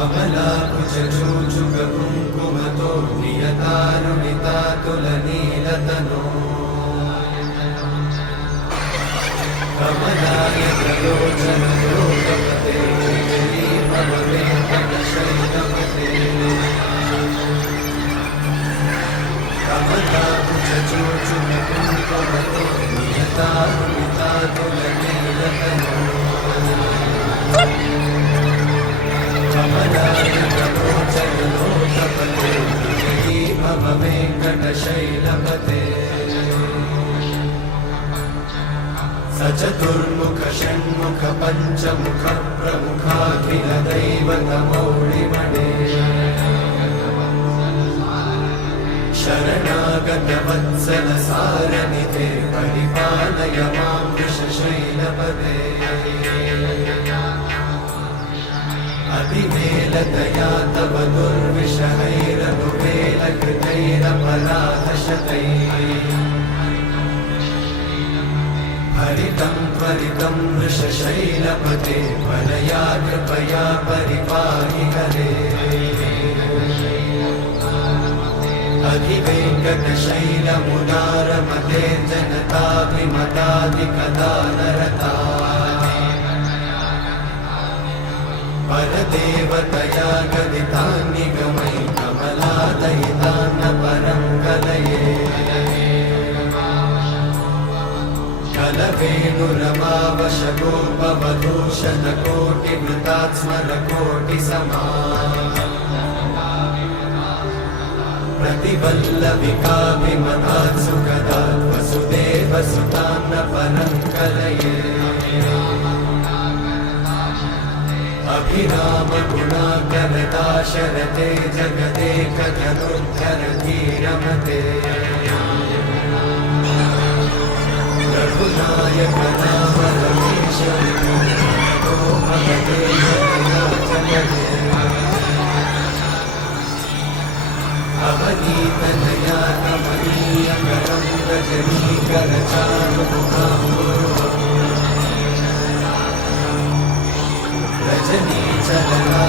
कमलाकुचूचुककुङ्कुमतो नियतारुणितातुलनीलतनो कमलायतलोचनलोकपते श्रीभववेङ्कटशैलपते कमलाकुचूचुककुङ्कुमतो नियतारुणितातुलनीलतनो कमलायतलोचनलोकपते श्रीभववेङ्कटशैलपते सचतुर्मुख षण्मुख पञ्चमुख प्रमुखाखिल दैवतमौळिमणे शरणागत वत्सल सारनिधे परिपालय मां वृषशैलपते अतिवेलतया तव दुर्विषहैरनुवेलकृतैरपराधशतैः हरितं त्वरितं वृषशैलपते वरया कृपया परिपाहि हरे अधिवेङ्कटशैलमुदारमते जनताभिमताधिकदानरता परदेवतया गदितान्निगमै कमलादयितान्न परं कलये कलवेणुरमावशगोपवधूषणकोटिवृतात्स्मरकोटिसमा प्रतिवल्लविकाभिमतात् सुखदात् वसुदेवसुतान्न परं कलये अभिरामगुणाकरदाशरथे जगदेकधनुर्धरधीरमते रघुनायक राम रमेश विभो भगते जगते अवनीतनया कमनीयकरं रजनीकरचारुमुखाम्बुरुहम् रजनीचलना